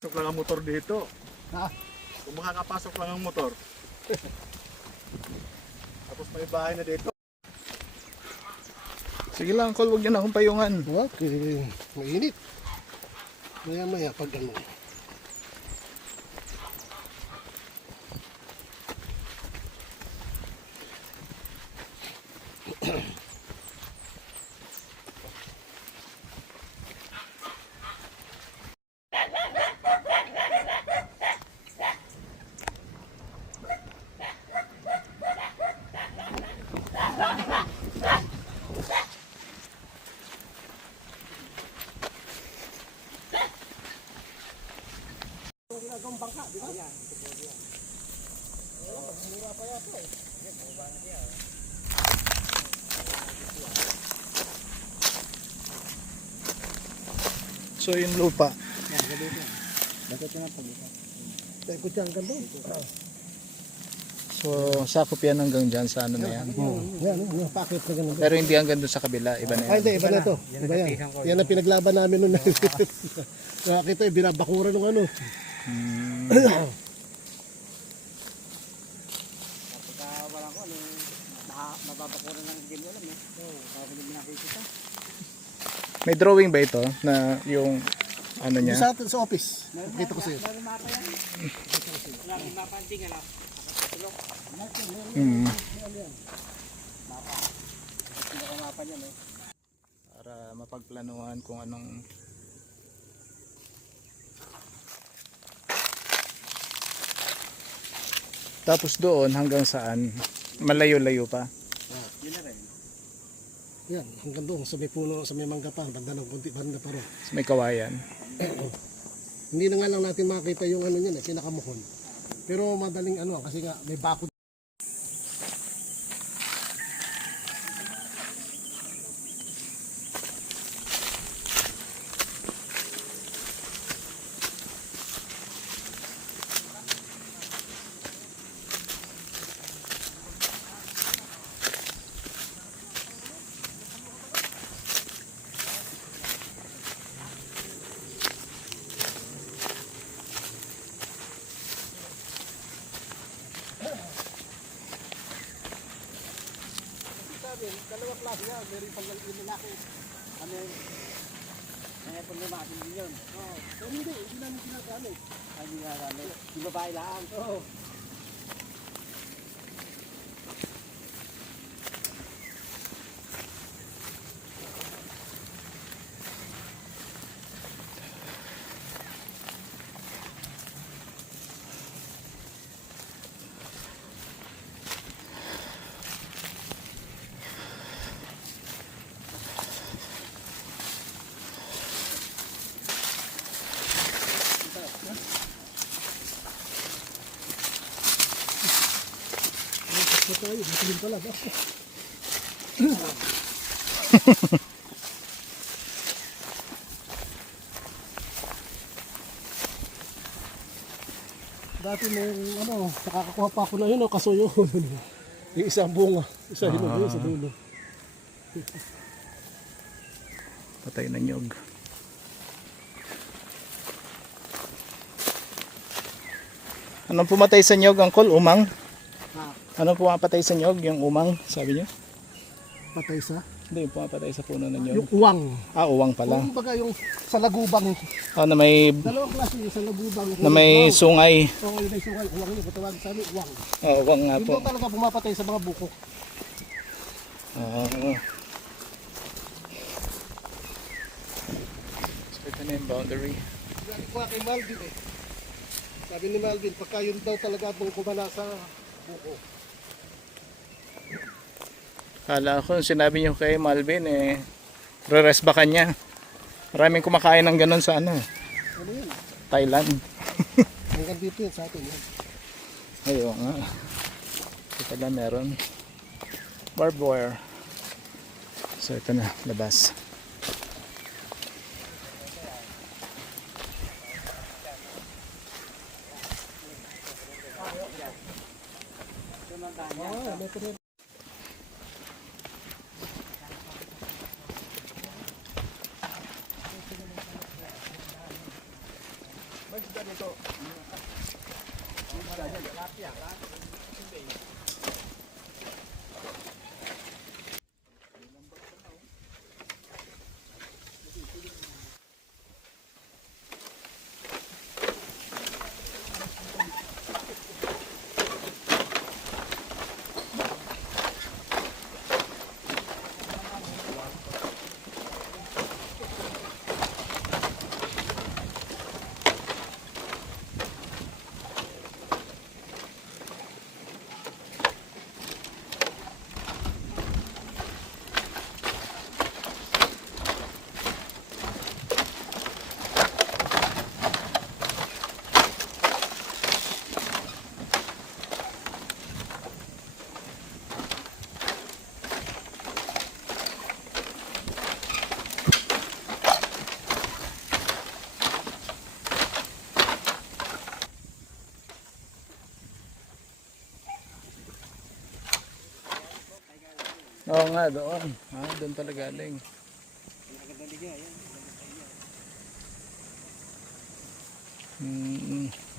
Pasok lang ang motor dito. Ha? Kung makakapasok lang ang motor. Tapos may bahay na dito. Sige lang, Col, huwag niyo na akong payungan. Okay, mainit. Maya-maya pag ano. So yung lupa. Ikot yan hanggang doon. So sakop yan hanggang dyan sa ano na yan. Yan, pakit na ganun. Pero hindi hanggang doon sa kabila, iba na Ay, yan. hindi, iba na to. Iba yan. Yan ang pinaglaban namin nun. Nakakita eh, binabakuran ng ano. May drawing ba ito na yung ano Yung niya? sa atin sa office. Nakita ko sa'yo. Mm. Para mapagplanuhan kung anong tapos doon hanggang saan malayo-layo pa. Yan, hanggang doon. Sa may puno, sa may mangga pa. Banda ng kunti, banda pa rin. So, may kawayan. Hindi na nga lang natin makita yung ano niyan, pinakamuhon. Pero madaling ano, kasi nga may bako. Dalawa klase yan, meron pang lalaki. Ano yun? May pang lalaki din yun. Oo. Pero hindi namin ginagamit. Ay, hindi ginagamit. Di babae lang. Oo. Tayo, masilim pala ba? Dati may ano, nakakakuha pa ako na yun, kaso yun. Yung isang bunga, isa hinog yun sa dulo. Patay na nyog. Anong pumatay sa nyog, Uncle? Umang? Anong pumapatay sa nyog? Yung umang, sabi niyo? Patay sa? Hindi, yung pumapatay sa puno ng nyog. Yung uwang. Ah, uwang pala. Kung baga yung sa lagubang. Ah, na may, Dalawang klase yung sa lagubang. na may sungay. Oo, yung may sungay. Uwang yun, patawag sa amin, uwang. Ah, uwang nga Yung po. daw talaga pumapatay sa mga buko. Ah, so ito na yung boundary. Sabi ko kay Malvin eh. Sabi ni Malvin, pagka yun daw talaga itong kumana sa buko. Kala ko, sinabi niyo kay Malvin, re-rest ba kanya? Maraming kumakain ng ganun sa ano, Ano yun? Thailand. Hanggang dito yun sa atin. Yan. Ayun nga. Ito pala meron. Barbed wire. So ito na, labas. isda dito. Oo nga, doon. Doon pala galing. Magandang liga, yan. Hmm.